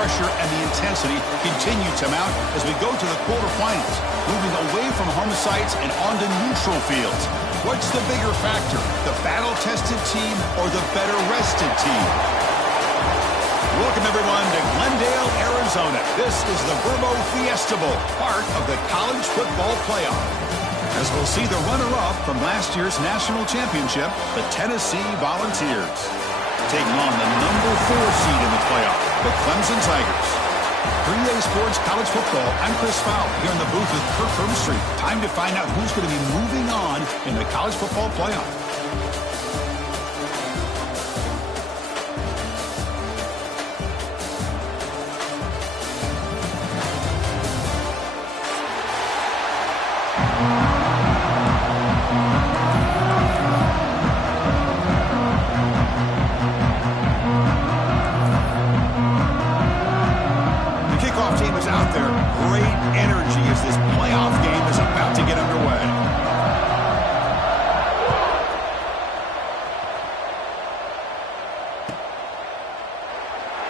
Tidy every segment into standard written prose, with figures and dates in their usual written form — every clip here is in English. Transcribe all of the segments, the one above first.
pressure and the intensity continue to mount as we go to the quarterfinals, moving away from home sites and onto neutral fields. What's the bigger factor, the battle-tested team or the better-rested team? Welcome, everyone, to Glendale, Arizona. This is the Verbo Fiesta Bowl, part of the College Football Playoff. As we'll see the runner-up from last year's national championship, the Tennessee Volunteers, taking on the number 4 seed in the playoff, the Clemson Tigers. 3A Sports College Football, I'm Chris Fowler, here in the booth with Kirk Herbstreit. Time to find out who's going to be moving on in the College Football Playoff.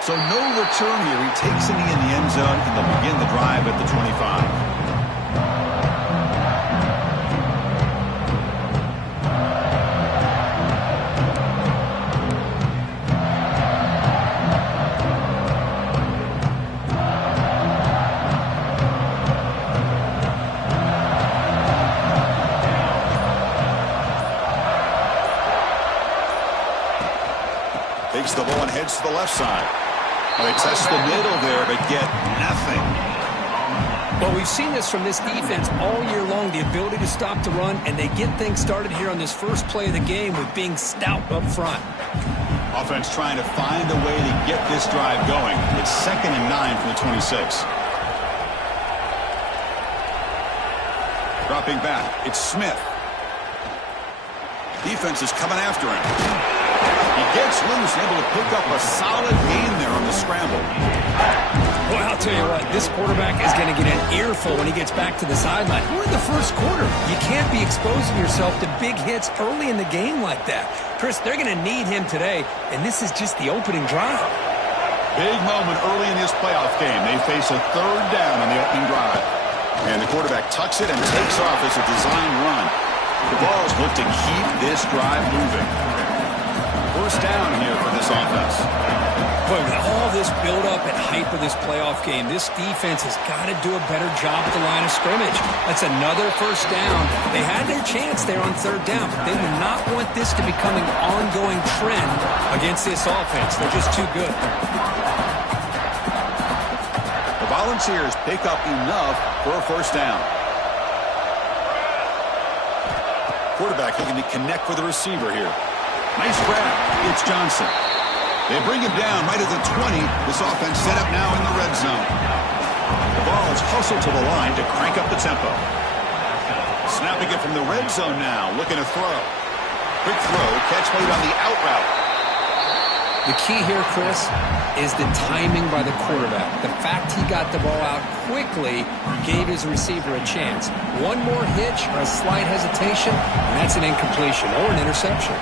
So no return here. He takes a knee in the end zone, and they'll begin the drive at the 25. Takes the ball and heads to the left side. They test the middle there, but get nothing. Well, we've seen this from this defense all year long, the ability to stop the run, and they get things started here on this first play of the game with being stout up front. Offense trying to find a way to get this drive going. It's 2nd and 9 from the 26. Dropping back, it's Smith. Defense is coming after him. He gets loose, able to pick up a solid gain there on the scramble. Well, I'll tell you what, this quarterback is going to get an earful when he gets back to the sideline. We're in the first quarter. You can't be exposing yourself to big hits early in the game like that. Chris, they're going to need him today, and this is just the opening drive. Big moment early in this playoff game. They face a 3rd down on the opening drive. And the quarterback tucks it and takes off as a design run. The Vols look to keep this drive moving. First down here for this offense. Boy, with all this build-up and hype of this playoff game, this defense has got to do a better job at the line of scrimmage. That's another first down. They had their chance there on 3rd down, but they do not want this to become an ongoing trend against this offense. They're just too good. The Volunteers pick up enough for a first down. Quarterback looking to connect with the receiver here. Nice grab. It's Johnson. They bring him down right at the 20. This offense set up now in the red zone. The Vols hustle to the line to crank up the tempo. Snapping it from the red zone now, looking to throw. Quick throw, catch made on the out route. The key here, Chris, is the timing by the quarterback. The fact he got the ball out quickly gave his receiver a chance. One more hitch or a slight hesitation, and that's an incompletion or an interception.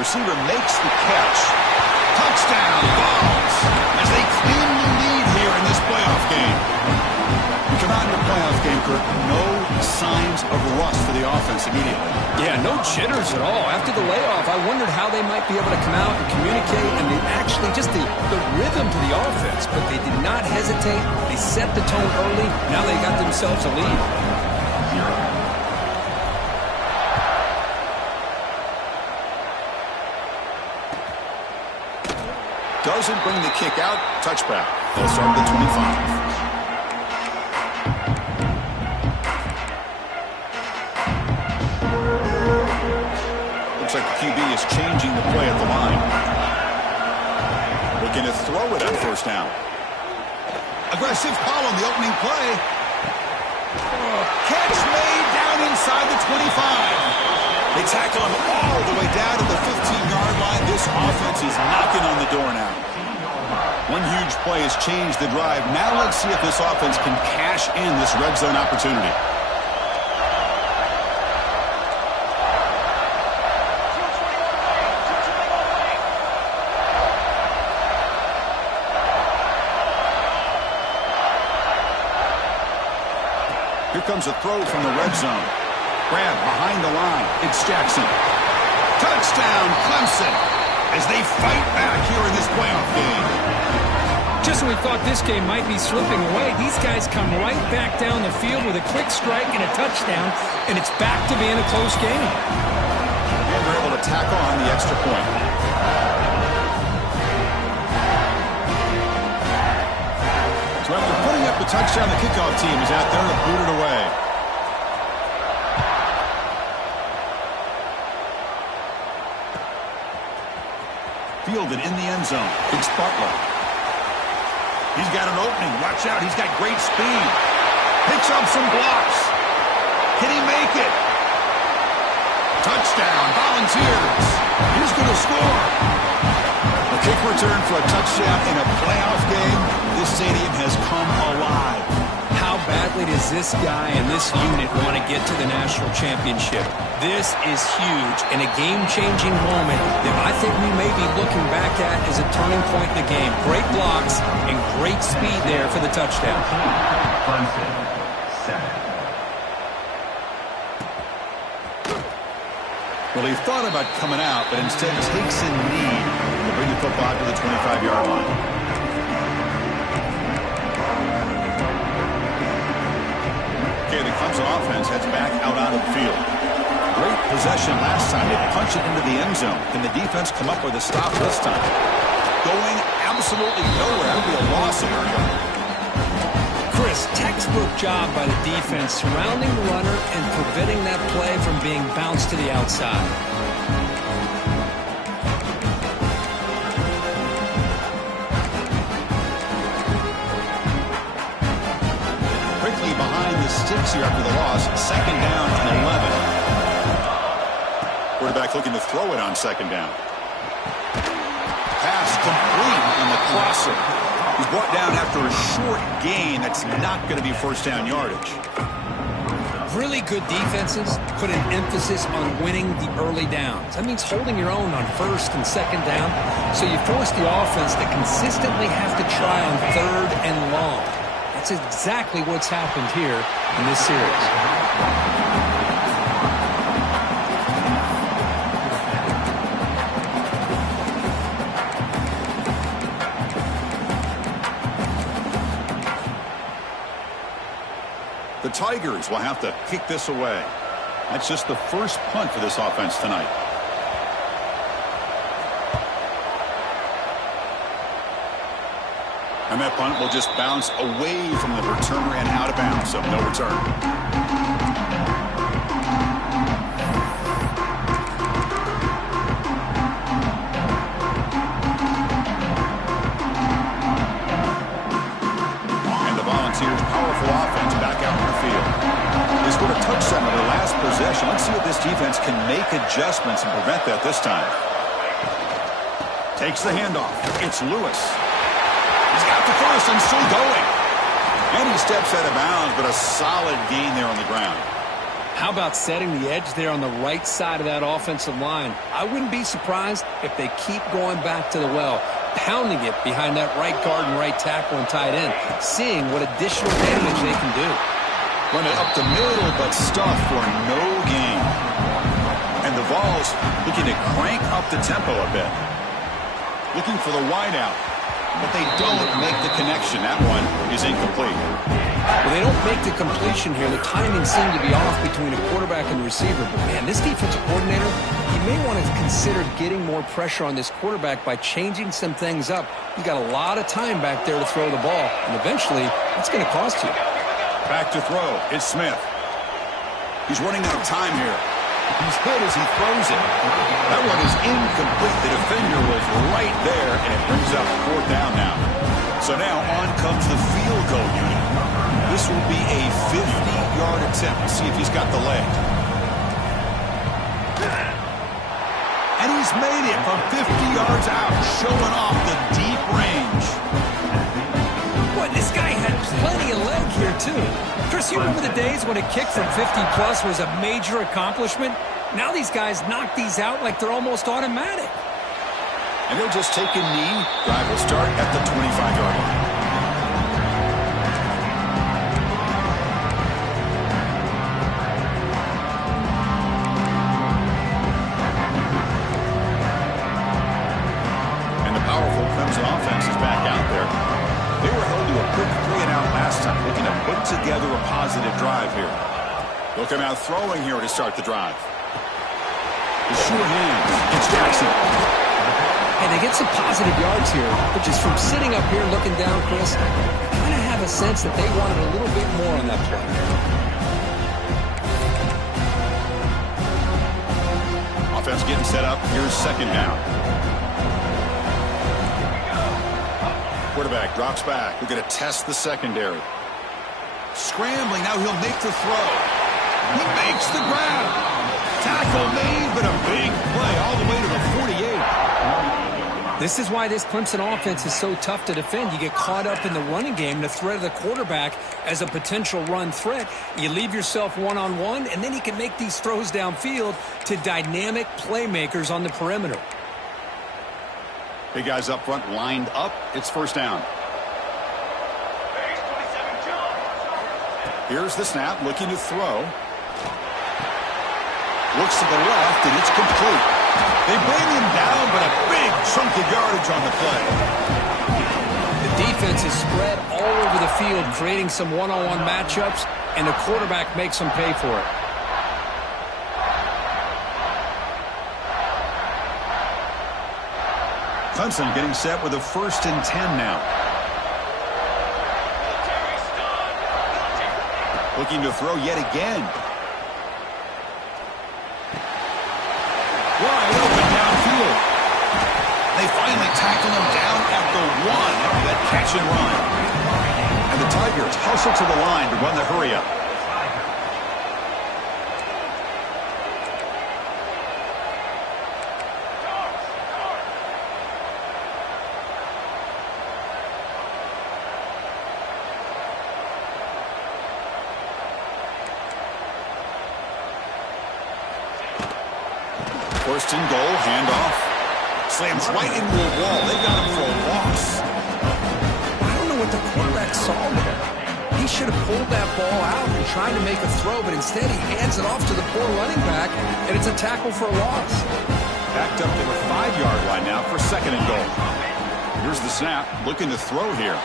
Receiver makes the catch. Touchdown, Vols, as they claim the lead here in this playoff game. We come out in the playoff game, Kirk, no signs of rust for the offense immediately. Yeah, no jitters at all. After the layoff, I wondered how they might be able to come out and communicate, and they actually just the rhythm to the offense, but they did not hesitate. They set the tone early. Now they got themselves a lead. Doesn't bring the kick out. Touchback. They'll start at the 25. Looks like the QB is changing the play at the line. Looking to throw it on first down. Aggressive call on the opening play. Catch made down inside the 25. They tackle him all the way down to the 15-yard line. This offense is knocking on the door now. One huge play has changed the drive. Now let's see if this offense can cash in this red zone opportunity. Here comes a throw from the red zone. Grab behind the line. It's Jackson. Touchdown, Clemson, as they fight back here in this playoff game. Just when we thought this game might be slipping away, these guys come right back down the field with a quick strike and a touchdown, and it's back to being a close game. And they're able to tackle on the extra point. So after putting up the touchdown, the kickoff team is out there to boot it away. Fielded in the end zone. It's Butler. He's got an opening. Watch out. He's got great speed. Picks up some blocks. Can he make it? Touchdown. Volunteers. He's going to score. A kick return for a touchdown in a playoff game. This stadium has come alive. How badly does this guy and this unit want to get to the national championship? This is huge and a game-changing moment that I think we may be looking back at as a turning point in the game. Great blocks and great speed there for the touchdown. Well, he thought about coming out, but instead takes a knee to bring the football to the 25-yard line. Okay, the Clemson offense heads back out onto the field. Great possession last time. They punch it into the end zone. Can the defense come up with a stop this time? Going absolutely nowhere. That would be a loss here. Chris, textbook job by the defense surrounding the runner and preventing that play from being bounced to the outside. Quickly behind the sticks here after the loss. Second down and 11. Quarterback looking to throw it on second down. Pass complete on the crosser. He's brought down after a short gain. That's not going to be first down yardage. Really good defenses put an emphasis on winning the early downs. That means holding your own on first and second down. So you force the offense to consistently have to try on third and long. That's exactly what's happened here in this series. The Tigers will have to kick this away. That's just the first punt for this offense tonight. And that punt will just bounce away from the returner and out of bounds, so no return. And the Volunteers' powerful offense back out in the field. They scored a touchdown on their last possession. Let's see if this defense can make adjustments and prevent that this time. Takes the handoff. It's Lewis. He's got the first and still going. And he steps out of bounds, but a solid gain there on the ground. How about setting the edge there on the right side of that offensive line? I wouldn't be surprised if they keep going back to the well, pounding it behind that right guard and right tackle and tight end, seeing what additional damage they can do. Run it up the middle, but stuffed for no gain. And the Vols looking to crank up the tempo a bit. Looking for the wideout, but they don't make the connection. That one is incomplete. Well, they don't make the completion here. The timing seemed to be off between a quarterback and the receiver. But, man, this defensive coordinator, he may want to consider getting more pressure on this quarterback by changing some things up. He's got a lot of time back there to throw the ball, and eventually it's going to cost you. Back to throw. It's Smith. He's running out of time here. He's hit as he throws it. That one is incomplete. The defender was right there, and it brings up fourth down now. So now on comes the field goal unit. This will be a 50-yard attempt. Let's see if he's got the leg. And he's made it from 50 yards out, showing off the deep range. Boy, this guy had plenty of leg here, too. Chris, you remember the days when a kick from 50-plus was a major accomplishment? Now these guys knock these out like they're almost automatic. And he'll just take a knee. Drive will start at the 25-yard line. Clemson offense is back out there. They were held to a quick 3-and-out last time, looking to put together a positive drive here. They'll come out throwing here to start the drive. The sure hands. It's Jackson. Hey, they get some positive yards here, but just from sitting up here looking down, Chris, I kind of have a sense that they wanted a little bit more on that play. Offense getting set up. Here's second down. Quarterback drops back. We're going to test the secondary. Scrambling. Now he'll make the throw. He makes the grab. Tackle made, but a big play all the way to the 48. This is why this Clemson offense is so tough to defend. You get caught up in the running game, the threat of the quarterback as a potential run threat. You leave yourself one-on-one, and then you can make these throws downfield to dynamic playmakers on the perimeter. Big guys up front lined up. It's first down. Here's the snap, looking to throw. Looks to the left, and it's complete. They bring him down, but a big chunk of yardage on the play. The defense is spread all over the field, creating some one-on-one matchups, and the quarterback makes them pay for it. Clemson getting set with a 1st and 10 now. Looking to throw yet again. Wide open downfield. They finally tackle him down at the 1 after that catch and run. And the Tigers hustle to the line to run the hurry up. First and goal, handoff. Slams right into a wall. They got him for a loss. I don't know what the quarterback saw there. He should have pulled that ball out and tried to make a throw, but instead he hands it off to the poor running back, and it's a tackle for a loss. Backed up to the 5-yard line now for second and goal. Here's the snap, looking to throw here.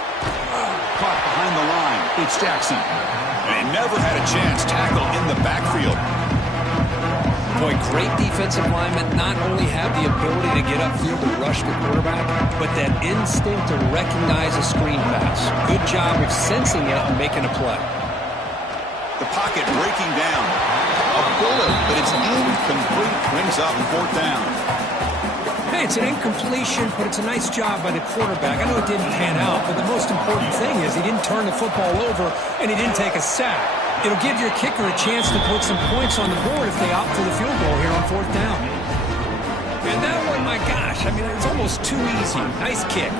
Caught behind the line. It's Jackson. And he never had a chance. Tackle in the backfield. Boy, great defensive linemen not only have the ability to get upfield and rush the quarterback, but that instinct to recognize a screen pass. Good job of sensing it and making a play. The pocket breaking down. A bullet, but it's incomplete. Brings up 4th down. Hey, it's an incompletion, but it's a nice job by the quarterback. I know it didn't pan out, but the most important thing is he didn't turn the football over and he didn't take a sack. It'll give your kicker a chance to put some points on the board if they opt for the field goal here on 4th down. And that one, my gosh, I mean, it's almost too easy. Nice kick.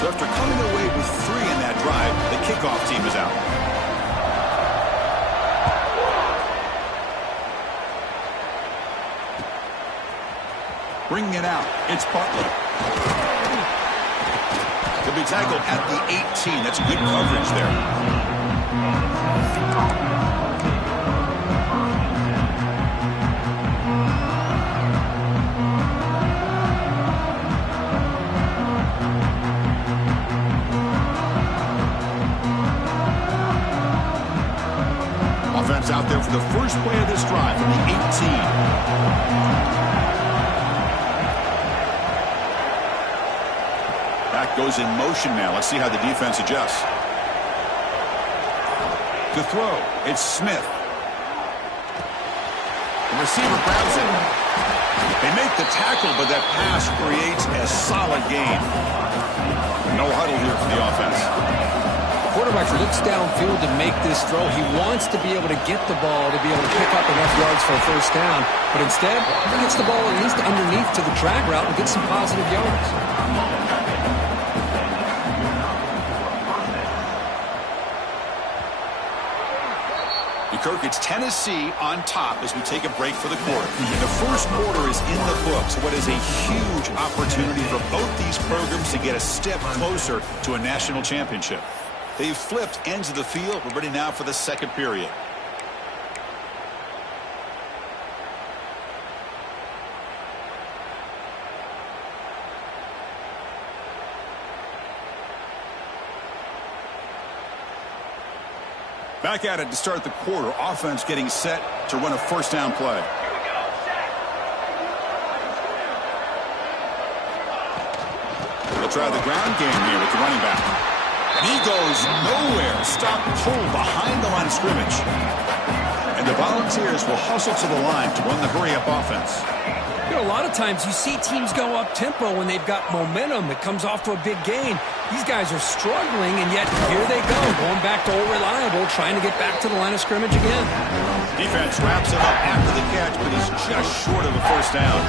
So after coming away with 3 in that drive, the kickoff team is out. Bringing it out, it's Butler. He'll be tackled at the 18. That's good coverage there. Offense out there for the first play of this drive from the 18. Goes in motion now. Let's see how the defense adjusts. To throw, it's Smith. The receiver grabs it. They make the tackle, but that pass creates a solid gain. No huddle here for the offense. The quarterback looks downfield to make this throw. He wants to be able to get the ball to be able to pick up enough yards for a first down, but instead he gets the ball at least underneath to the drag route and gets some positive yards. Kirk, it's Tennessee on top as we take a break for the quarter. The first quarter is in the books. What is a huge opportunity for both these programs to get a step closer to a national championship. They've flipped ends of the field. We're ready now for the second period. Back at it to start the quarter. Offense getting set to run a first down play. They'll try the ground game here with the running back. And he goes nowhere. Stop pulled behind the line of scrimmage. And the Volunteers will hustle to the line to run the hurry-up offense. You know, a lot of times you see teams go up-tempo when they've got momentum that comes off to a big gain. These guys are struggling, and yet here they go, going back to old reliable, trying to get back to the line of scrimmage again. Defense wraps him up after the catch, but he's just short of a first down.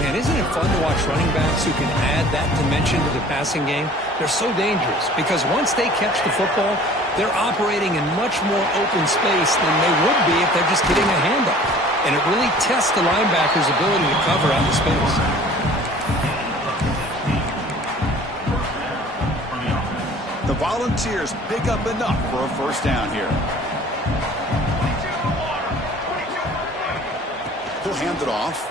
Man, isn't it fun to watch running backs who can add that dimension to the passing game? They're so dangerous because once they catch the football, they're operating in much more open space than they would be if they're just getting a handoff. And it really tests the linebacker's ability to cover out the space. The Volunteers pick up enough for a first down here. He'll hand it off.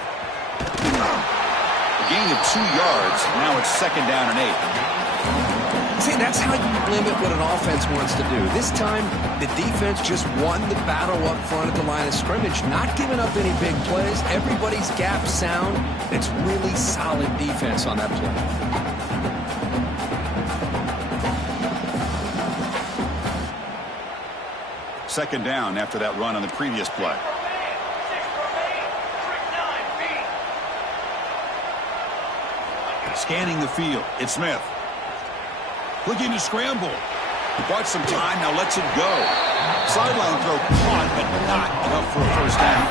A gain of 2 yards. Now it's second down and 8. See, that's how you limit what an offense wants to do. This time, the defense just won the battle up front at the line of scrimmage, not giving up any big plays. Everybody's gap sound. It's really solid defense on that play. Second down after that run on the previous play. Scanning the field. It's Smith. Looking to scramble. He bought some time, now lets it go. Sideline throw caught, but not enough for a first down.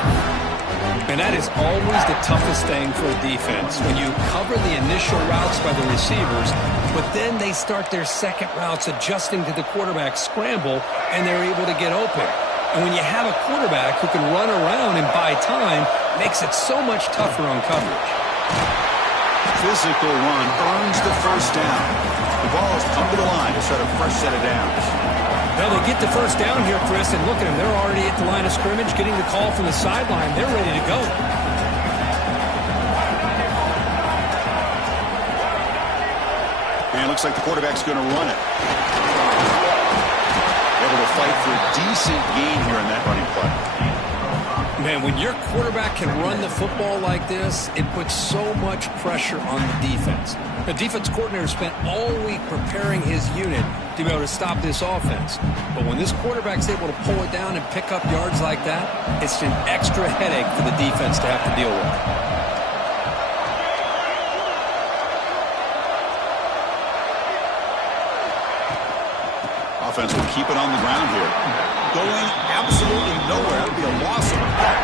And that is always the toughest thing for a defense, when you cover the initial routes by the receivers, but then they start their second routes adjusting to the quarterback's scramble, and they're able to get open. And when you have a quarterback who can run around and buy time, it makes it so much tougher on coverage. Physical run earns the first down. The Vols come to the line to start a fresh set of downs. Now they get the first down here, Chris, and look at them. They're already at the line of scrimmage, getting the call from the sideline. They're ready to go. And it looks like the quarterback's going to run it. Able to fight for a decent gain here in that running play. Man, when your quarterback can run the football like this, it puts so much pressure on the defense. The defense coordinator spent all week preparing his unit to be able to stop this offense. But when this quarterback's able to pull it down and pick up yards like that, it's an extra headache for the defense to have to deal with. Offense will keep it on the ground here. Going absolutely nowhere. That would be a loss of a pack.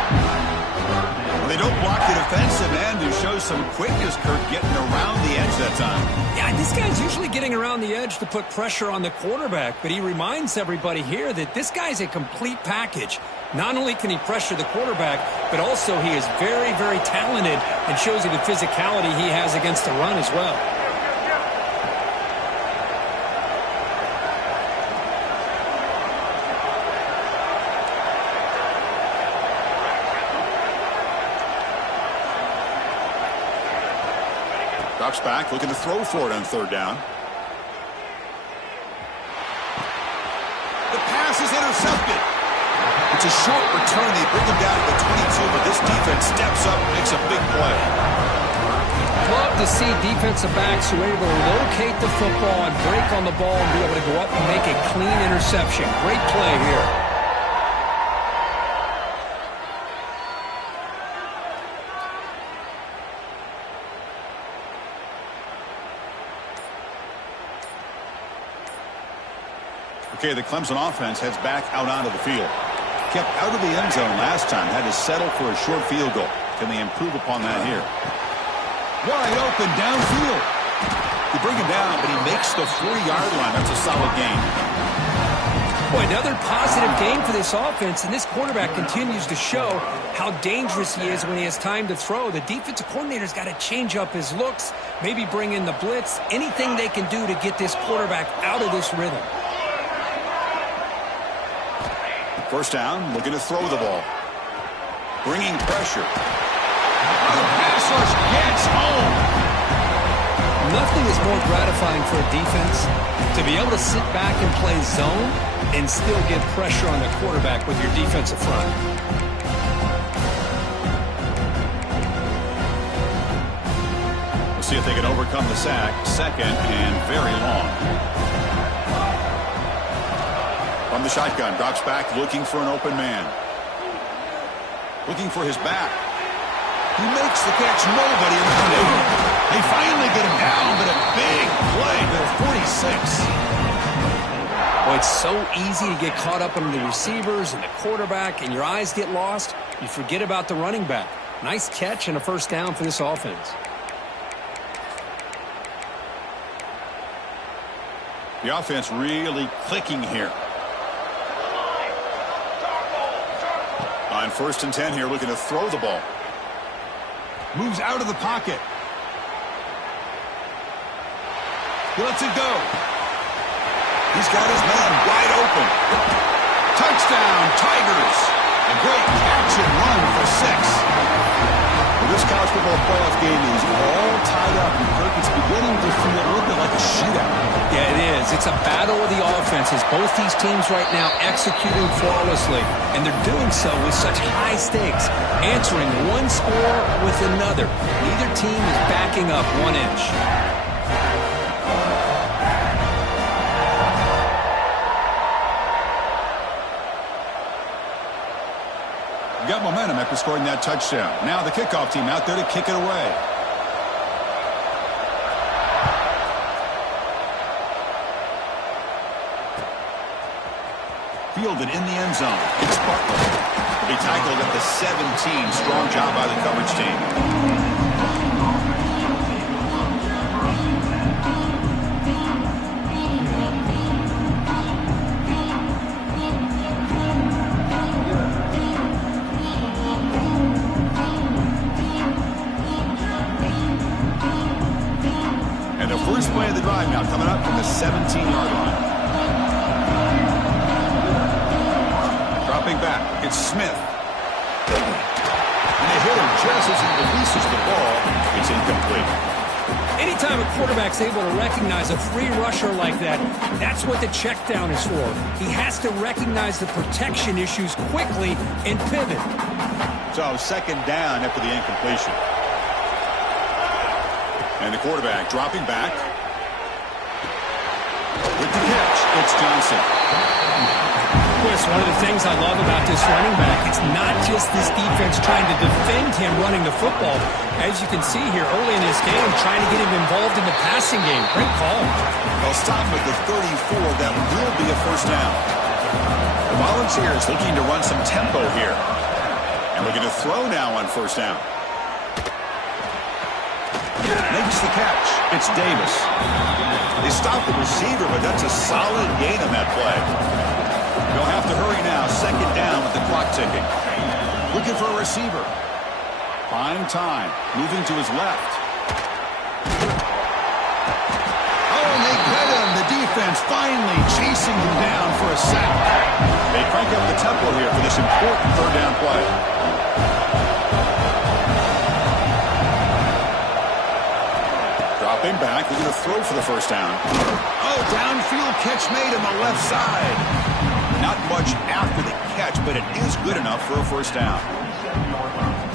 Well, they don't block the defensive end, who shows some quickness, Kirk, getting around the edge that time. Yeah, this guy's usually getting around the edge to put pressure on the quarterback, but he reminds everybody here that this guy's a complete package. Not only can he pressure the quarterback, but also he is very, very talented and shows you the physicality he has against the run as well. Drops back, looking to throw for it on third down. The pass is intercepted. It's a short return. They bring him down to the 22, but this defense steps up and makes a big play. Love to see defensive backs who are able to locate the football and break on the ball and be able to go up and make a clean interception. Great play here. Okay, the Clemson offense heads back out onto the field. Kept out of the end zone last time, had to settle for a short field goal. Can they improve upon that here? Wide open downfield. They bring him down, but he makes the 40-yard line. That's a solid gain. Boy, another positive game for this offense, and this quarterback continues to show how dangerous he is when he has time to throw. The defensive coordinator's got to change up his looks, maybe bring in the blitz, anything they can do to get this quarterback out of this rhythm. First down, looking to throw the ball. Bringing pressure. The pass rush gets home. Nothing is more gratifying for a defense to be able to sit back and play zone and still get pressure on the quarterback with your defensive front. We'll see if they can overcome the sack. Second and very long. From the shotgun, drops back looking for an open man. Looking for his back. He makes the catch, nobody around him. They finally get him down, but a big play to 46. Well, it's so easy to get caught up in the receivers and the quarterback, and your eyes get lost. You forget about the running back. Nice catch and a first down for this offense. The offense really clicking here. On 1st and 10 here, looking to throw the ball. Moves out of the pocket. He lets it go. He's got his man wide open. Touchdown, Tigers. A great catch and run for 6. Well, this college football playoff game is all tied up. And Kirk, it's beginning to feel a little bit like a shootout. Yeah, it is. It's a battle of the offenses. Both these teams right now executing flawlessly, and they're doing so with such high stakes, answering one score with another. Neither team is backing up 1 inch. Got momentum after scoring that touchdown. Now the kickoff team out there to kick it away. Fielded in the end zone. It's Butler. He'll be tackled at the 17. Strong job by the coverage team. First play of the drive now coming up from the 17-yard line. Dropping back, it's Smith. And they hit him just as he releases the ball. It's incomplete. Anytime a quarterback's able to recognize a free rusher like that, that's what the check down is for. He has to recognize the protection issues quickly and pivot. So 2nd down after the incompletion. And the quarterback dropping back. With the catch, it's Johnson. Chris, one of the things I love about this running back, it's not just this defense trying to defend him running the football. As you can see here early in this game, trying to get him involved in the passing game. Great call. They'll stop him at the 34. That will be a first down. The Volunteers looking to run some tempo here. And looking to throw now on first down. Makes the catch. It's Davis. They stopped the receiver, but that's a solid gain on that play. They'll have to hurry now. 2nd down with the clock ticking. Looking for a receiver. Fine time. Moving to his left. Oh, and they get him. The defense finally chasing him down for a sack. They crank up the tempo here for this important 3rd down play. Dropping back, we're going to throw for the first down. Oh, downfield catch made on the left side. Not much after the catch, but it is good enough for a first down.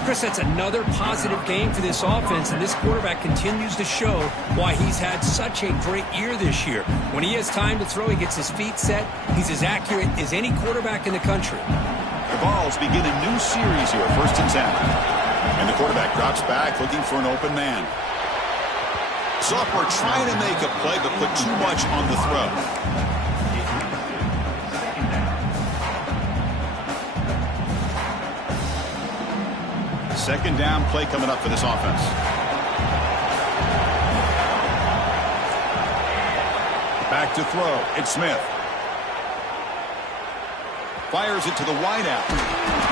Chris, that's another positive game for this offense, and this quarterback continues to show why he's had such a great year this year. When he has time to throw, he gets his feet set. He's as accurate as any quarterback in the country. The Vols begin a new series here, 1st and 10. And the quarterback drops back, looking for an open man. Sophomore trying to make a play, but put too much on the throw. Second down play coming up for this offense. Back to throw. It's Smith. Fires it to the wideout.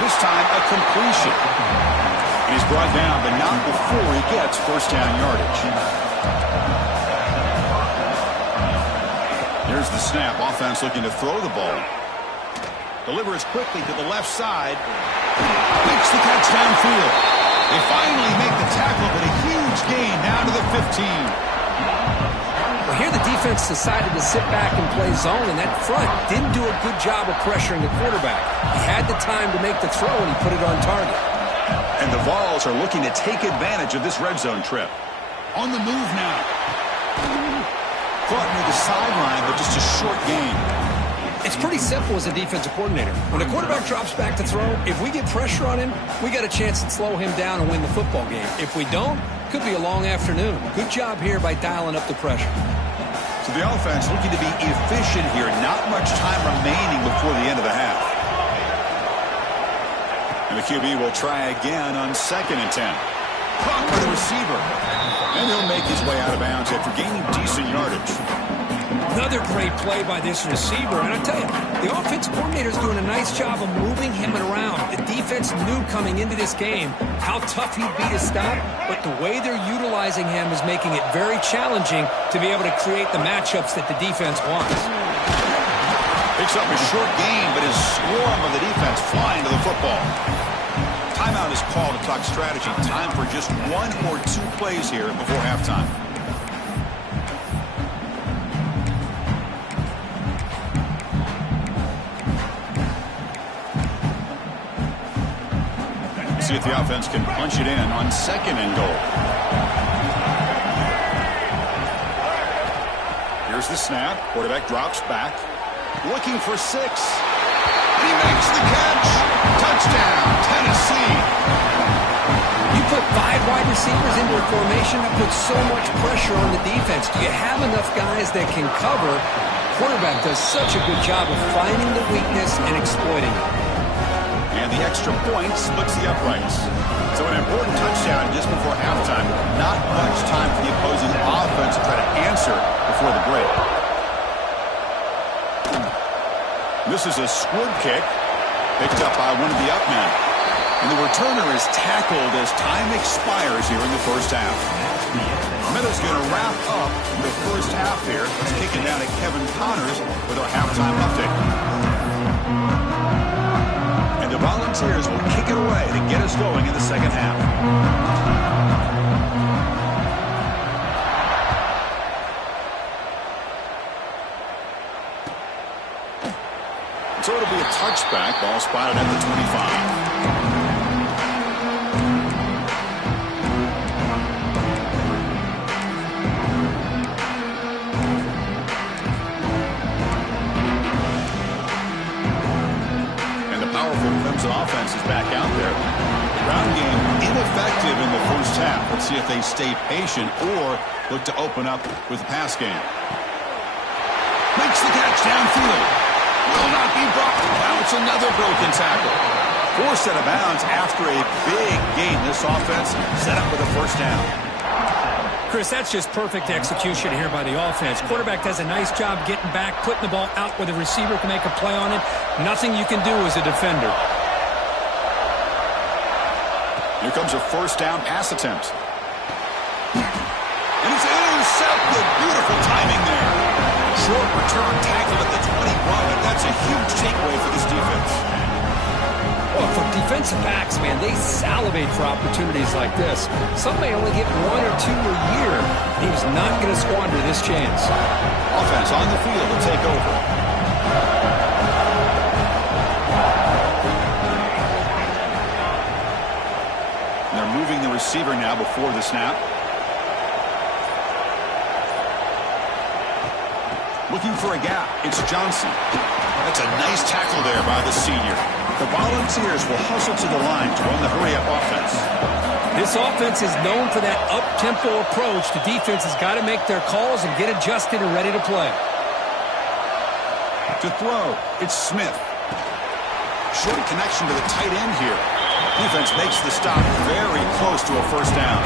This time a completion. And he's brought down, but not before he gets first down yardage. Here's the snap. Offense looking to throw the ball. Delivers quickly to the left side. Makes the catch downfield. They finally make the tackle, but a huge gain down to the 15. Well, here the defense decided to sit back and play zone, and that front didn't do a good job of pressuring the quarterback. He had the time to make the throw, and he put it on target. And the Vols are looking to take advantage of this red zone trip. On the move now. Caught near the sideline, but just a short gain. It's pretty simple as a defensive coordinator. When the quarterback drops back to throw, if we get pressure on him, we got a chance to slow him down and win the football game. If we don't, could be a long afternoon. Good job here by dialing up the pressure. So the offense looking to be efficient here. Not much time remaining before the end of the half. And the QB will try again on 2nd and 10. Caught by the receiver. And he'll make his way out of bounds after gaining decent yardage. Another great play by this receiver. And I tell you, the offense coordinator is doing a nice job of moving him around. The defense knew coming into this game how tough he'd be to stop, but the way they're utilizing him is making it very challenging to be able to create the matchups that the defense wants. Picks up a short gain, but his swarm of the defense flying to the football. Timeout is called to talk strategy. Time for just 1 or 2 plays here before halftime. See if the offense can punch it in on 2nd and goal. Here's the snap. Quarterback drops back. Looking for 6. And he makes the catch. Touchdown, Tennessee. You put 5 wide receivers into a formation that puts so much pressure on the defense. Do you have enough guys that can cover? Quarterback does such a good job of finding the weakness and exploiting it. And the extra point splits the uprights. So an important touchdown just before halftime. Not much time for the opposing offense to try to answer before the break. This is a squib kick picked up by one of the up men. And the returner is tackled as time expires here in the first half. Meadow's going to wrap up the first half here. Let's kick it down to Kevin Connors with our halftime update. And the Volunteers will kick it away to get us going in the second half. So it'll be a touchback. Ball spotted at the 25. Offense is back out there. Ground game ineffective in the first half. Let's see if they stay patient or look to open up with the pass game. Makes the catch downfield. Will not be brought. Now it's another broken tackle. Forced out of bounds after a big gain. This offense set up with a first down. Chris, that's just perfect execution here by the offense. Quarterback does a nice job getting back, putting the ball out where the receiver can make a play on it. Nothing you can do as a defender. Here comes a first down pass attempt. And it's intercepted. Beautiful timing there. Short return tackle at the 21, but that's a huge takeaway for this defense. Well, for defensive backs, man, they salivate for opportunities like this. Some may only get 1 or 2 a year. He was not going to squander this chance. Offense on the field to take over. They're moving the receiver now before the snap. Looking for a gap. It's Johnson. That's a nice tackle there by the senior. The Volunteers will hustle to the line to run the hurry-up offense. This offense is known for that up-tempo approach. The defense has got to make their calls and get adjusted and ready to play. To throw, it's Smith. Short connection to the tight end here. Defense makes the stop very close to a first down.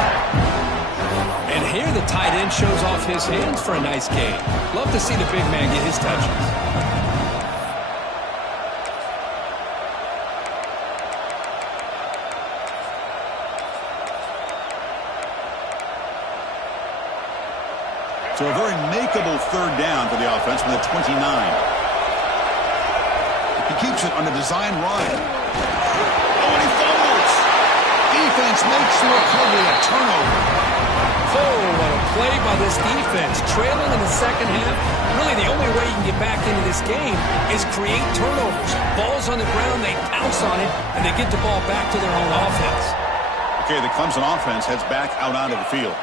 And here the tight end shows off his hands for a nice gain. Love to see the big man get his touches. So a very makeable third down for the offense with a 29. He keeps it on a design run. Oh, and he fumbles. Defense makes the recovery, a turnover. Oh, what a play by this defense. Trailing in the second half, really the only way you can get back into this game is create turnovers. Ball's on the ground, they pounce on it, and they get the ball back to their own offense. Okay, the Clemson offense heads back out onto the field.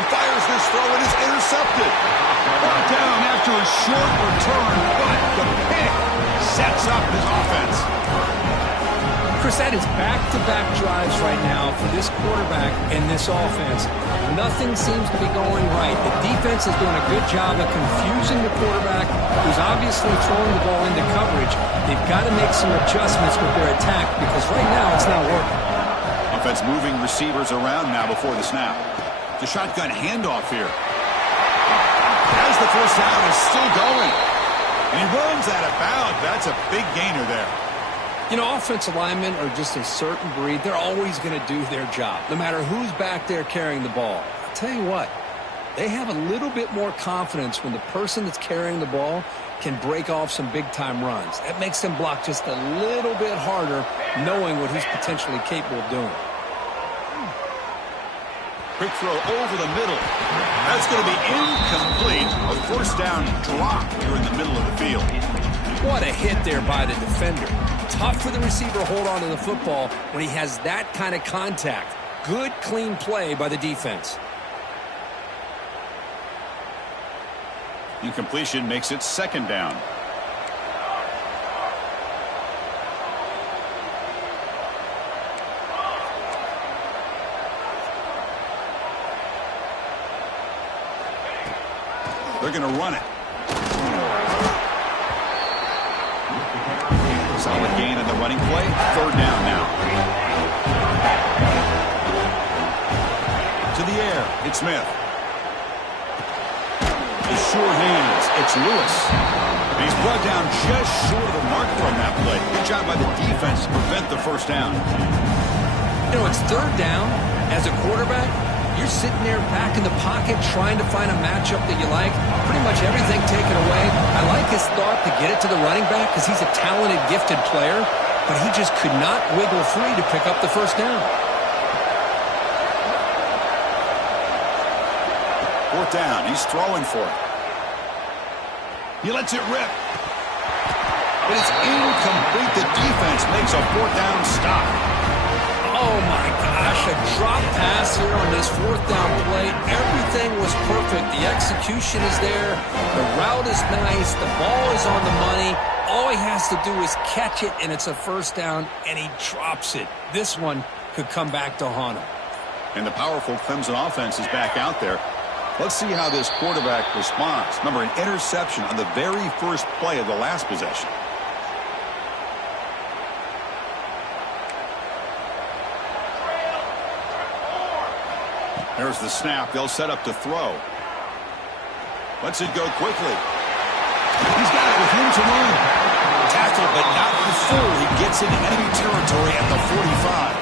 He fires this throw, and it's intercepted. Brought down after a short return, but the pick sets up his offense. Chris, that is back-to-back drives right now for this quarterback and this offense. Nothing seems to be going right. The defense is doing a good job of confusing the quarterback, who's obviously throwing the ball into coverage. They've got to make some adjustments with their attack because right now it's not working. Offense moving receivers around now before the snap. The shotgun handoff here. As the first down is still going. And he runs out of bounds. That's a big gainer there. You know, offensive linemen are just a certain breed. They're always going to do their job, no matter who's back there carrying the ball. I'll tell you what, they have a little bit more confidence when the person that's carrying the ball can break off some big-time runs. That makes them block just a little bit harder, knowing what he's potentially capable of doing. Quick throw over the middle. That's going to be incomplete. A first down drop here in the middle of the field. What a hit there by the defender. Tough for the receiver to hold on to the football when he has that kind of contact. Good, clean play by the defense. Incompletion makes it second down. They're going to run it. Solid gain on the running play. Third down now. To the air. It's Smith. His sure hands. It's Lewis. And he's brought down just short of the mark from that play. Good job by the defense to prevent the first down. You know, it's third down. As a quarterback, you're sitting there back in the pocket trying to find a matchup that you like. Pretty much everything taken away. I like his thought to get it to the running back because he's a talented, gifted player, but he just could not wiggle free to pick up the first down. Fourth down. He's throwing for it. He lets it rip. But it's incomplete. The defense makes a fourth down stop. Oh, my gosh, a drop pass here on this fourth down play. Everything was perfect. The execution is there. The route is nice. The ball is on the money. All he has to do is catch it, and it's a first down, and he drops it. This one could come back to haunt him. And the powerful Clemson offense is back out there. Let's see how this quarterback responds. Remember, an interception on the very first play of the last possession. There's the snap. They'll set up to throw. Lets it go quickly. He's got it with room to run. Tackled, but not before he gets into enemy territory at the 45.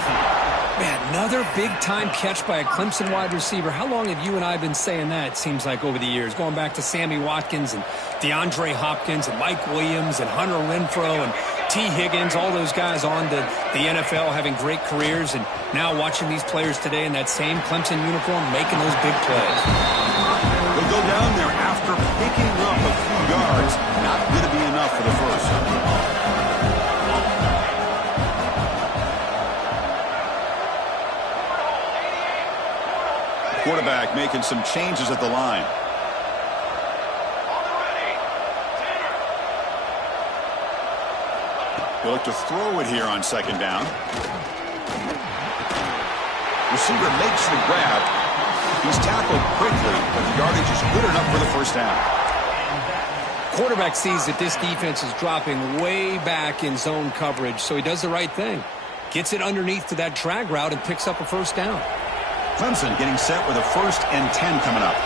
Man, another big-time catch by a Clemson wide receiver. How long have you and I been saying that, it seems like, over the years? Going back to Sammy Watkins and DeAndre Hopkins and Mike Williams and Hunter Renfrow and T. Higgins, all those guys on the NFL having great careers, and now watching these players today in that same Clemson uniform making those big plays. They'll go down there after picking up a few yards. Not going to be enough for the first. Quarterback making some changes at the line. He'll look to throw it here on second down. Receiver makes the grab. He's tackled quickly, but the yardage is good enough for the first down. Quarterback sees that this defense is dropping way back in zone coverage, so he does the right thing. Gets it underneath to that drag route and picks up a first down. Clemson getting set with a 1st and 10 coming up.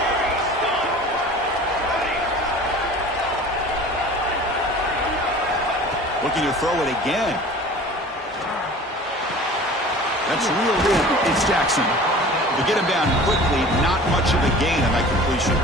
Looking to throw it again. That's reeled in. It's Jackson. To get him down quickly, not much of a gain on that completion.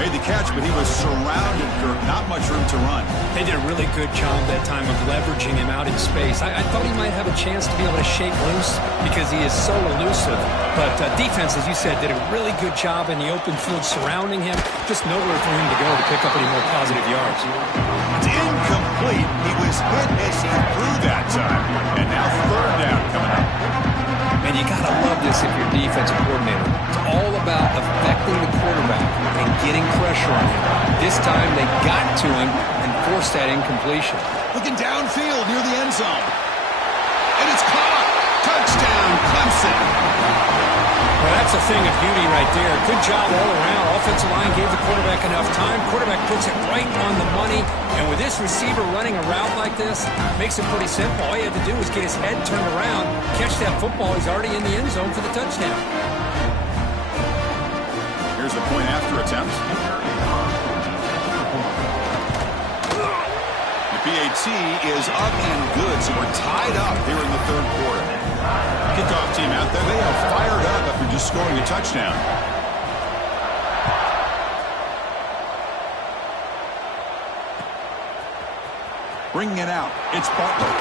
Made the catch, but he was surrounded, Kirk. Not much room to run. They did a really good job that time of leveraging him out in space. I thought he might have a chance to be able to shake loose because he is so elusive. But defense, as you said, did a really good job in the open field surrounding him. Just nowhere for him to go to pick up any more positive yards. It's incomplete. He was hit as he threw that time. And now third down coming up. And you got to love this if you're a defensive coordinator. It's all about affecting the quarterback and getting pressure on him. This time they got to him and forced that incompletion. Looking downfield near the end zone. And it's caught. Touchdown, Clemson. Well, that's a thing of beauty right there. Good job all around. Offensive line gave the quarterback enough time. Quarterback puts it right on the money. And with this receiver running a route like this, makes it pretty simple. All he had to do was get his head turned around, catch that football. He's already in the end zone for the touchdown. Here's the point after attempt. The PAT is up and good, so we're tied up here in the third quarter. Kickoff team out there, they are fired up after just scoring a touchdown. Bringing it out, it's Butler.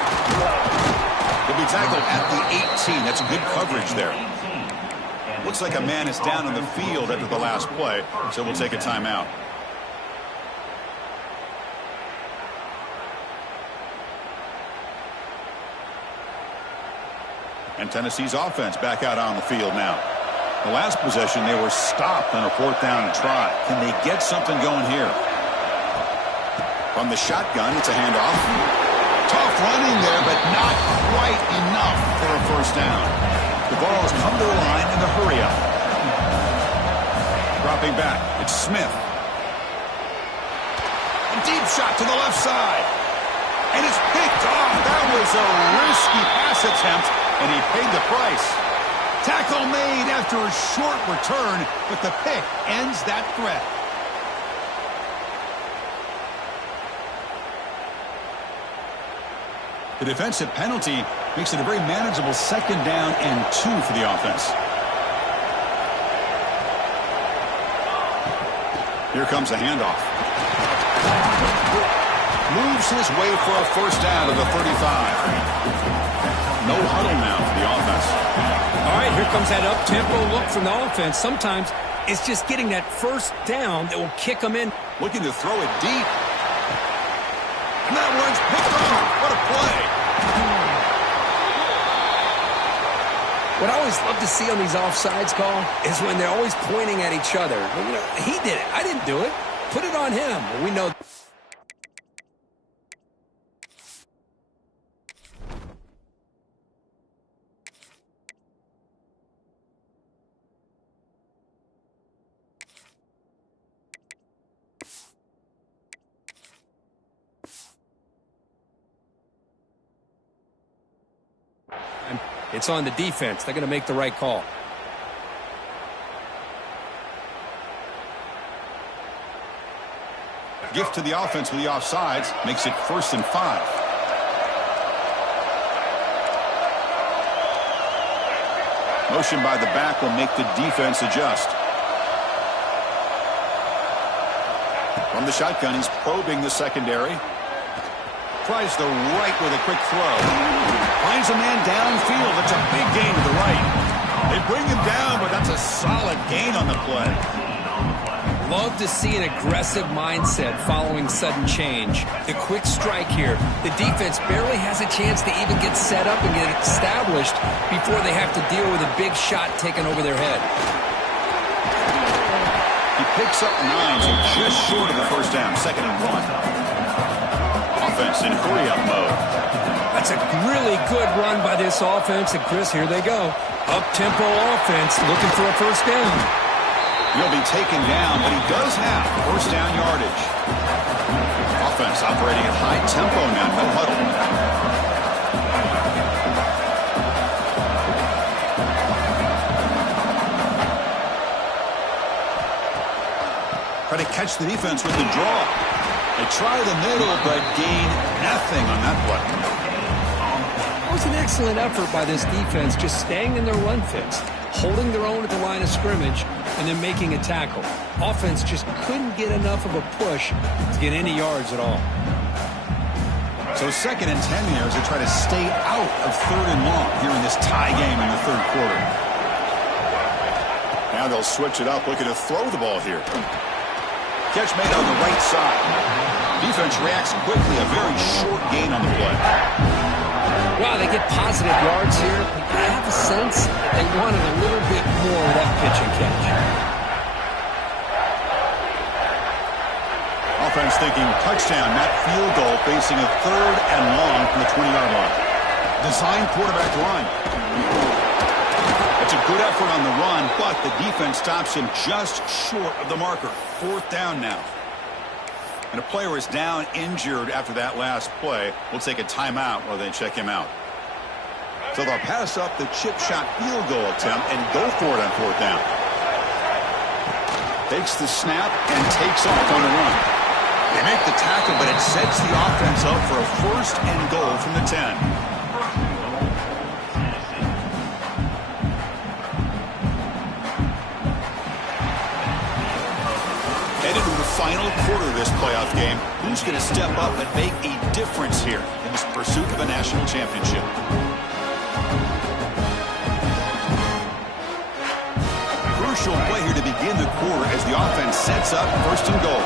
He'll be tackled at the 18. That's good coverage there. Looks like a man is down on the field after the last play, so we'll take a timeout. And Tennessee's offense back out on the field now. The last possession, they were stopped on a fourth down and try. Can they get something going here? From the shotgun, it's a handoff. Tough running there, but not quite enough for a first down. The Vols come to the line in the hurry-up. Dropping back, it's Smith. A deep shot to the left side. And it's picked off. That was a risky pass attempt, and he paid the price. Tackle made after a short return, but the pick ends that threat. The defensive penalty makes it a very manageable second down and 2 for the offense. Here comes a handoff. Moves his way for a first down to the 35. No huddle now for the offense. All right, here comes that up-tempo look from the offense. Sometimes it's just getting that first down that will kick them in. Looking to throw it deep. And that one's picked off. What a play. What I always love to see on these offsides call is when they're always pointing at each other. You know, he did it. I didn't do it. Put it on him. Well, we know. It's on the defense. They're going to make the right call. Gift to the offense with the offsides makes it 1st and 5. Motion by the back will make the defense adjust. From the shotgun, he's probing the secondary. Tries the right with a quick throw. Finds a man downfield. That's a big gain to the right. They bring him down, but that's a solid gain on the play. Love to see an aggressive mindset following sudden change. The quick strike here. The defense barely has a chance to even get set up and get established before they have to deal with a big shot taken over their head. He picks up 9, so just short of the first down. 2nd and 1. Offense in hurry-up mode. That's a really good run by this offense. And, Chris, here they go. Up-tempo offense looking for a first down. He'll be taken down, but he does have first down yardage. Offense operating at high tempo now. No huddle. Try to catch the defense with the draw. They try the middle, but gain nothing on that play. It was an excellent effort by this defense, just staying in their run fits. holding their own at the line of scrimmage, and then making a tackle. Offense just couldn't get enough of a push to get any yards at all. So 2nd and 10 here as they try to stay out of 3rd and long here in this tie game in the 3rd quarter. Now they'll switch it up, looking to throw the ball here. Catch made on the right side. Defense reacts quickly, a very short gain on the play. Wow, they get positive yards here. I have a sense they wanted a little bit more of that pitch and catch. Offense thinking touchdown, not field goal, facing a 3rd and long from the 20-yard line. Design quarterback run. It's a good effort on the run, but the defense stops him just short of the marker. 4th down now. And a player is down injured after that last play. We'll take a timeout while they check him out. So they'll pass up the chip shot field goal attempt and go for it on 4th down. Takes the snap and takes off on the run. They make the tackle, but it sets the offense up for a 1st and goal from the 10. Headed to the final quarter of this playoff game. Who's going to step up and make a difference here in this pursuit of a national championship? Crucial play here to begin the quarter as the offense sets up 1st and goal.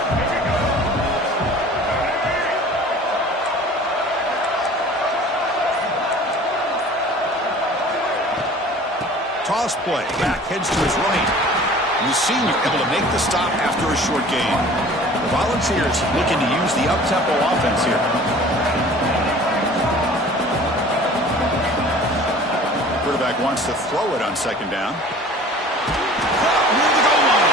Toss play. Back heads to his right. And the senior able to make the stop after a short gain. The Volunteers looking to use the up-tempo offense here. Quarterback wants to throw it on 2nd down. Near the goal line.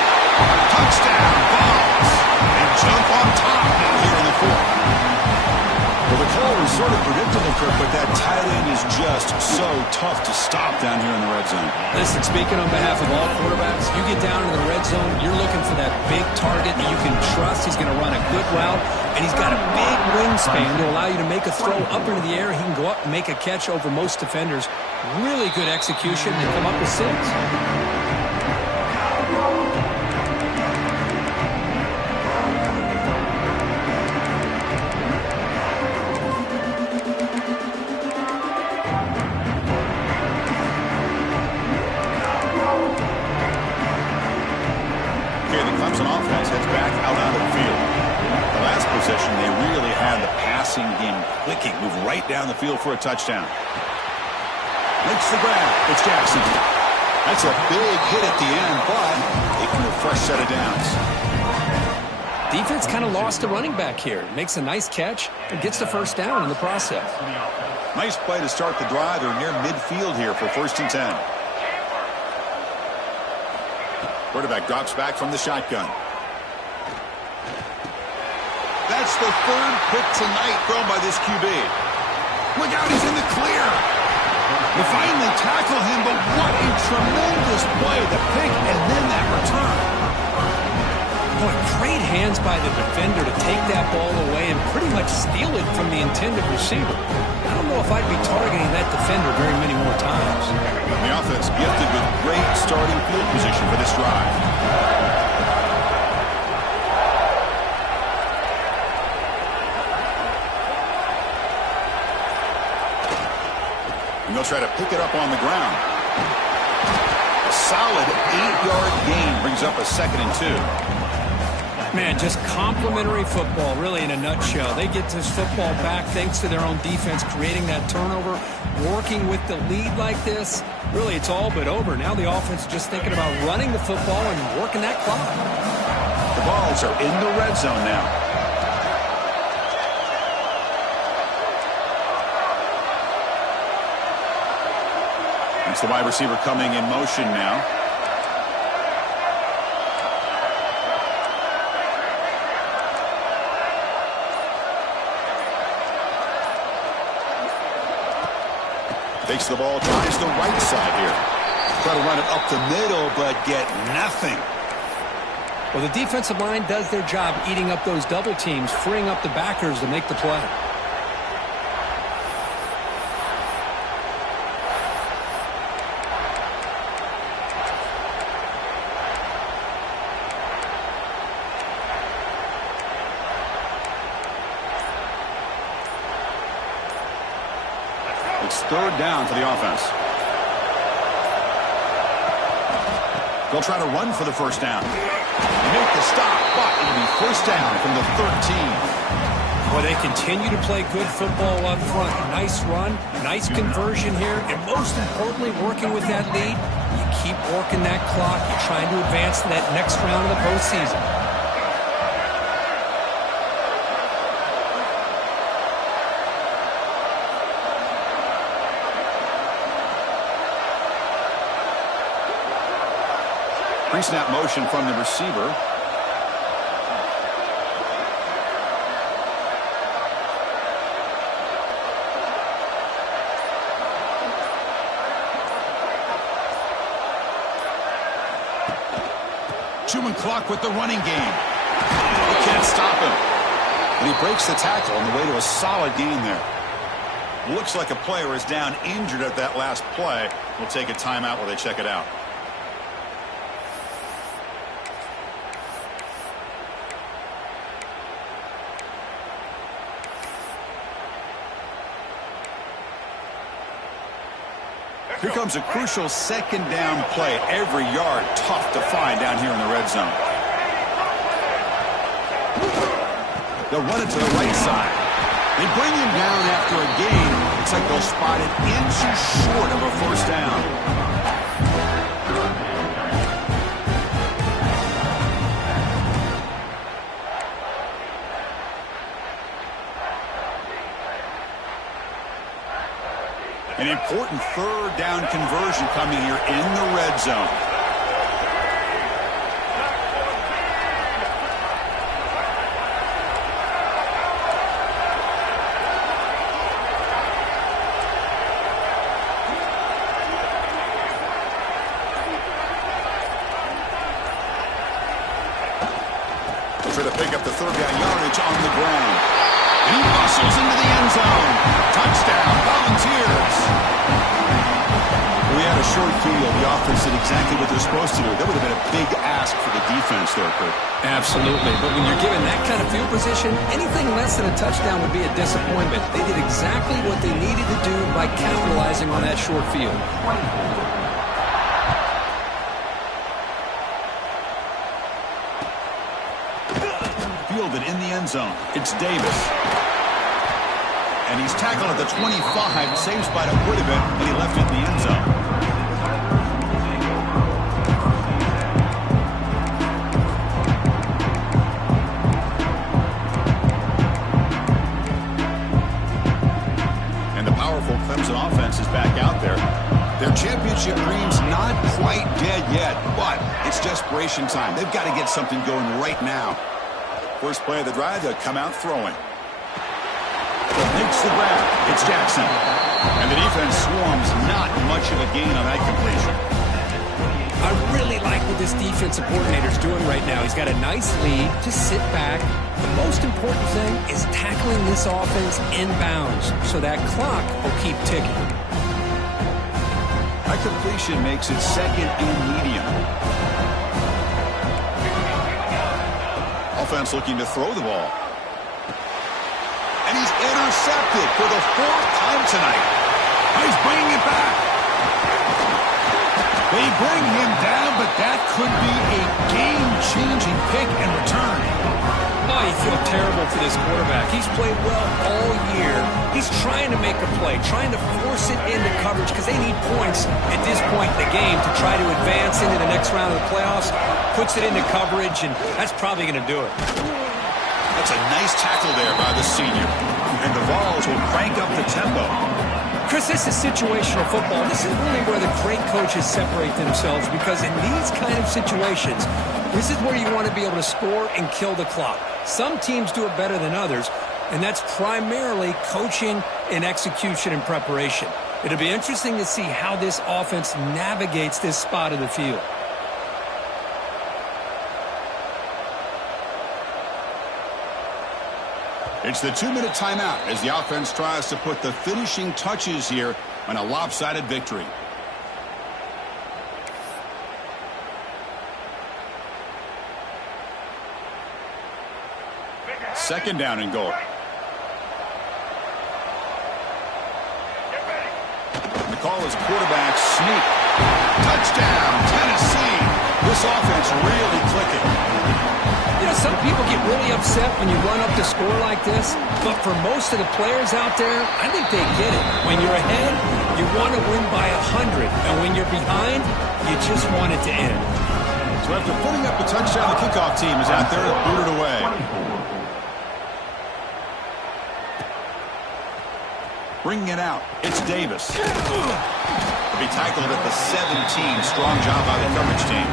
Touchdown, Vols. And jump on top now here in the 4th. Well, the call was sort of predictable, Kirk, but that tight end is just so tough to stop down here in the red zone. Listen, speaking on behalf of all quarterbacks, you get down in the red zone, you're looking for that big target that you can trust. He's going to run a good route, and he's got a big wingspan to allow you to make a throw up into the air. He can go up and make a catch over most defenders. Really good execution and come up with 6. Move right down the field for a touchdown. Makes the grab. It's Jackson. That's a big hit at the end, but taking a fresh set of downs. Defense kind of lost a running back here. Makes a nice catch and gets the 1st down in the process. Nice play to start the drive. They're near midfield here for 1st and 10. Quarterback drops back from the shotgun. That's the 3rd pick tonight thrown by this QB. Look out, he's in the clear. They finally tackle him, but what a tremendous play. The pick and then that return. Boy, great hands by the defender to take that ball away and pretty much steal it from the intended receiver. I don't know if I'd be targeting that defender very many more times. The offense gifted with great starting field position for this drive. And they'll try to pick it up on the ground. A solid 8-yard gain brings up a 2nd and 2. Man, just complimentary football, really, in a nutshell. They get this football back thanks to their own defense, creating that turnover, working with the lead like this. Really, it's all but over. Now the offense is just thinking about running the football and working that clock. The Vols are in the red zone now. It's the wide receiver coming in motion now. Takes the ball, tries the right side here. Try to run it up the middle, but get nothing. Well, the defensive line does their job eating up those double teams, freeing up the backers to make the play. It's third down for the offense. They'll try to run for the first down. Make the stop, but it'll be first down from the 13. Well, they continue to play good football up front. Nice run, nice conversion here, and most importantly, working with that lead, you keep working that clock. You're trying to advance to that next round of the postseason. Pre-snap motion from the receiver. Chewing clock with the running game. He can't stop him. And he breaks the tackle on the way to a solid gain there. Looks like a player is down injured at that last play. We'll take a timeout while they check it out. Here comes a crucial second down play. Every yard tough to find down here in the red zone. They'll run it to the right side. They bring him down after a gain. Looks like they'll spot it inches short of a first down. An important third down conversion coming here in the red zone. Try to pick up the third down yardage on the ground. And he bustles into the end zone. Touchdown, Volunteers. We had a short field. The offense did exactly what they're supposed to do. That would have been a big ask for the defense there, Kurt. Absolutely. But when you're given that kind of field position, anything less than a touchdown would be a disappointment. They did exactly what they needed to do by capitalizing on that short field. Fielded in the end zone. It's Davis. And he's tackled at the 25. Same spot it would have been, and he left it in the end zone. And the powerful Clemson offense is back out there. Their championship dream's not quite dead yet, but it's desperation time. They've got to get something going right now. First play of the drive, they'll come out throwing. Makes the grab. It's Jackson. And the defense swarms. Not much of a gain on that completion. I really like what this defensive coordinator's doing right now. He's got a nice lead. Just sit back. The most important thing is tackling this offense inbounds so that clock will keep ticking. That completion makes it second and medium. Offense looking to throw the ball. And he's intercepted for the fourth time tonight. He's bringing it back. They bring him down, but that could be a game-changing pick and return. Oh, you feel terrible for this quarterback. He's played well all year. He's trying to make a play, trying to force it into coverage because they need points at this point in the game to try to advance into the next round of the playoffs. Puts it into coverage, and that's probably going to do it. That's a nice tackle there by the senior. And the Vols will crank up the tempo. Chris, this is situational football. This is really where the great coaches separate themselves because in these kind of situations, this is where you want to be able to score and kill the clock. Some teams do it better than others, and that's primarily coaching and execution and preparation. It'll be interesting to see how this offense navigates this spot of the field. It's the 2-minute timeout as the offense tries to put the finishing touches here on a lopsided victory. Second down and goal. call is quarterback sneak. Touchdown, Tennessee. This offense really clicking. You know, some people get really upset when you run up to score like this, but for most of the players out there, I think they get it. When you're ahead, you want to win by 100, and when you're behind, you just want it to end. So after putting up the touchdown, the kickoff team is out there to boot it away. Bringing it out, it's Davis. He'll be tackled at the 17. Strong job by the coverage team.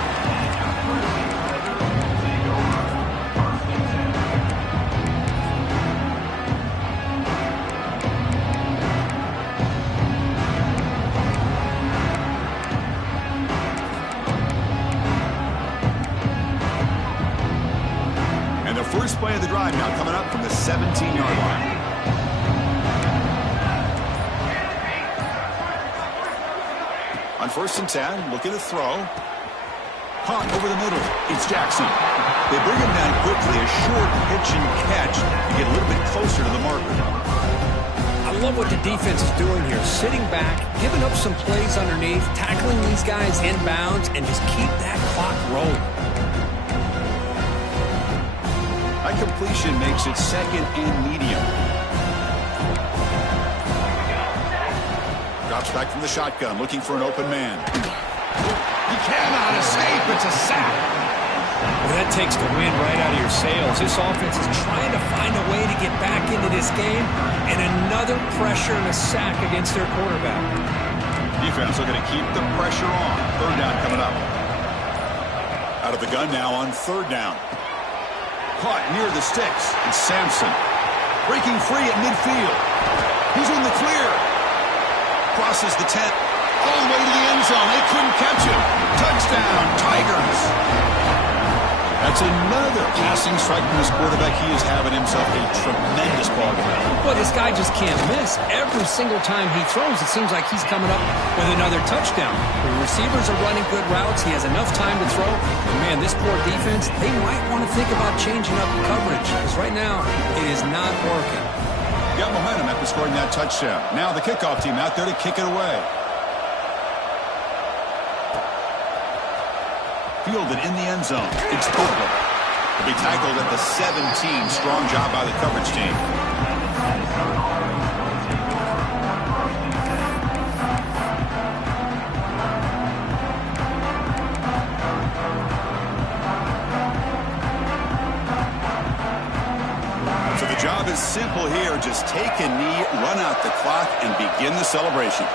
And the first play of the drive now coming up from the 17-yard line. On 1st and 10, looking to throw. Caught over the middle. It's Jackson. They bring him down quickly. A short pitch and catch to get a little bit closer to the marker. I love what the defense is doing here. Sitting back, giving up some plays underneath, tackling these guys inbounds, and just keep that clock rolling. High completion makes it 2nd and medium. Drops back from the shotgun, looking for an open man. He cannot escape. It's a sack. Well, that takes the wind right out of your sails. This offense is trying to find a way to get back into this game, and another pressure and a sack against their quarterback. Defense looking to keep the pressure on. 3rd down coming up. Out of the gun now on 3rd down. Caught near the sticks. It's Sampson. Breaking free at midfield. He's in the clear. Crosses the 10, all the way to the end zone. They couldn't catch him. Touchdown, Tigers. That's another passing strike from his quarterback. He is having himself a tremendous ball game. Boy, this guy just can't miss. Every single time he throws, it seems like he's coming up with another touchdown. The receivers are running good routes. He has enough time to throw. And, man, this poor defense, they might want to think about changing up coverage, because right now it is not working. Got momentum after scoring that touchdown. Now the kickoff team out there to kick it away. Fielded in the end zone. It's Portland. He'll be tackled at the 17. Strong job by the coverage team. So the job is simple here. Just take a knee, run out the clock, and begin the celebration.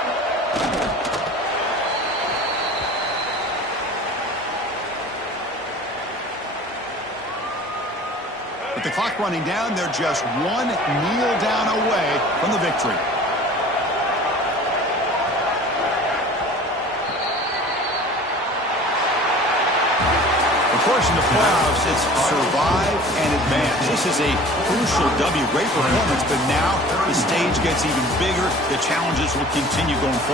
With the clock running down, they're just one kneel down away from the victory. Of course, in the playoffs, it's survive and advance. This is a crucial W. Great performance, but now the stage gets even bigger. The challenges will continue going forward.